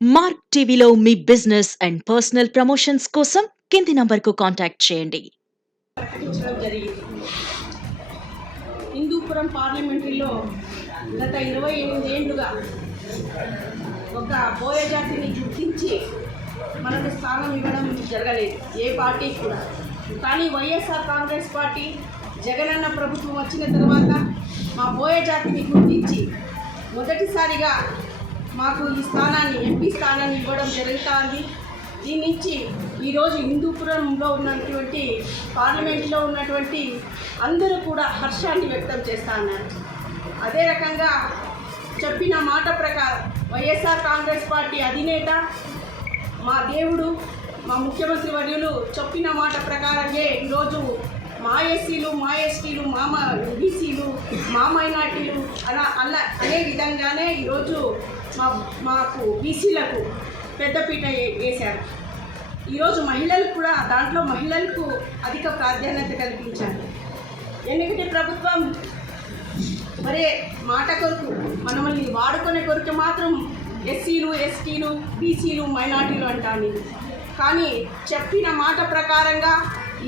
Mark టీవీలో మీ business and personal promotions కోసం కింది నంబర్కు కాంటాక్ట్ చేయండి. ప్రకటించడం జరిగింది. హిందూపురం పార్లమెంటరీలో గత 28 ఏళ్లుగా ఒక బోయ జాతిని గుర్తించి మనకు స్థానం ఇవ్వడం జరగలేదు ఏ పార్టీ కూడా. కానీ వైఎస్ఆర్ కాంగ్రెస్ పార్టీ జగనన్న ప్రభుత్వం వచ్చిన తర్వాత మా బోయ జాతిని గుర్తించి మొదటిసారిగా మాకు ఈ స్థానాన్ని ఎంపీ స్థానాన్ని ఇవ్వడం జరుగుతుంది. దీని నుంచి ఈరోజు హిందూపురంలో ఉన్నటువంటి పార్లమెంట్లో ఉన్నటువంటి అందరూ కూడా హర్షాన్ని వ్యక్తం చేస్తూ ఉన్నారు. అదే రకంగా చెప్పిన మాట ప్రకారం వైఎస్ఆర్ కాంగ్రెస్ పార్టీ అధినేత మా దేవుడు మా ముఖ్యమంత్రి వర్యులు చెప్పిన మాట ప్రకారంగా ఈరోజు మా ఎస్సీలు మా ఎస్టీలు మా బీసీలు మా మైనార్టీలు అనే విధంగానే ఈరోజు మాకు బీసీలకు పెద్దపీట వేశారు. ఈరోజు మహిళలకు కూడా దాంట్లో మహిళలకు అధిక ప్రాధాన్యత కల్పించారు. ఎందుకంటే ప్రభుత్వం మరే మాట కొరకు మనల్ని వాడుకునే కొరకు మాత్రం ఎస్సీలు ఎస్టీలు బీసీలు మైనార్టీలు అంటాను. కానీ చెప్పిన మాట ప్రకారంగా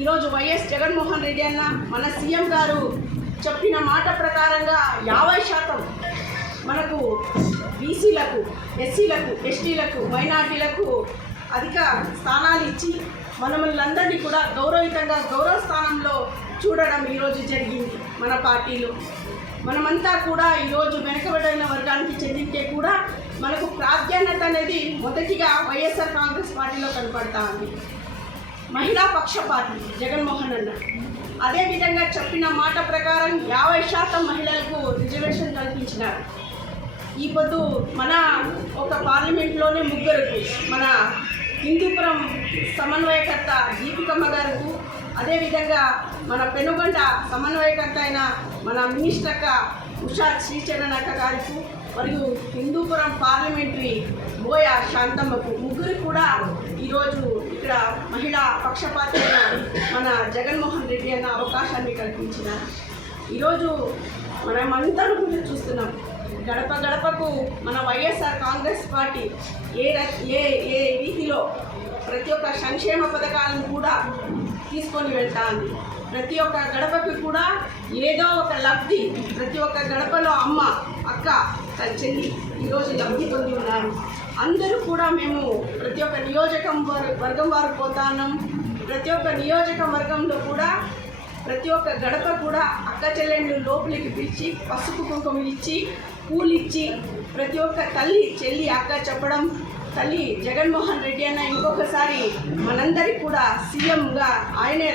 ఈరోజు వైఎస్ జగన్మోహన్ రెడ్డి అన్న మన సీఎం గారు చెప్పిన మాట ప్రకారంగా 50% మనకు బీసీలకు ఎస్సీలకు ఎస్టీలకు మైనార్టీలకు అధిక స్థానాలు ఇచ్చి మనల్ని కూడా గౌరవయుతంగా గౌరవ స్థానంలో చూడడం ఈరోజు జరిగింది. మన పార్టీలో మనమంతా కూడా ఈరోజు వెనుకబడిన వర్గానికి చెందితే కూడా మనకు ప్రాధాన్యత అనేది మొదటిగా వైఎస్ఆర్ కాంగ్రెస్ పార్టీలో కనపడతా ఉంది. మహిళా పక్షపాతి జగన్మోహన్ అన్న అదేవిధంగా చెప్పిన మాట ప్రకారం 50% మహిళలకు రిజర్వేషన్ కల్పించినారు. ఈ పొద్దు మన ఒక పార్లమెంట్లోనే ముగ్గురికి మన హిందూపురం సమన్వయకర్త దీపికమ్మ గారికి, అదేవిధంగా మన పెనుగొండ సమన్వయకర్త అయిన మన మినిస్టర్ అక్క ఉషా శ్రీచరణ్ అక్క గారికి, మరియు హిందూపురం పార్లమెంటరీ బోయ శాంతమ్మకు ముగ్గురు కూడా ఈరోజు ఇక్కడ మహిళా పక్షపాతి అయిన మన జగన్మోహన్ రెడ్డి అన్న అవకాశాన్ని కల్పించినారు. ఈరోజు మనమందరం కూడా చూస్తున్నాం, గడప గడపకు మన వైఎస్ఆర్ కాంగ్రెస్ పార్టీ ఏ రీతిలో ప్రతి ఒక్క సంక్షేమ పథకాలను కూడా తీసుకొని వెళ్తాంది. ప్రతి ఒక్క గడపకి కూడా ఏదో ఒక లబ్ధి, ప్రతి ఒక్క గడపలో అమ్మ అక్క చెల్లి ఈరోజు లబ్ధి పొంది ఉన్నారు. అందరూ కూడా మేము ప్రతి ఒక్క వర్గం వారు పోతాన్నాం. ప్రతి ఒక్క నియోజకవర్గంలో కూడా ప్రతి ఒక్క గడప కూడా అక్క చెల్లెళ్ళు లోపలికి పిలిచి పసుపు కుంకుమ ఇచ్చి పూలు ఇచ్చి ప్రతి ఒక్క తల్లి చెల్లి అక్క చెప్పడం, తల్లి జగన్మోహన్ రెడ్డి అన్న ఇంకొకసారి మనందరికీ కూడా సీఎంగా ఆయనే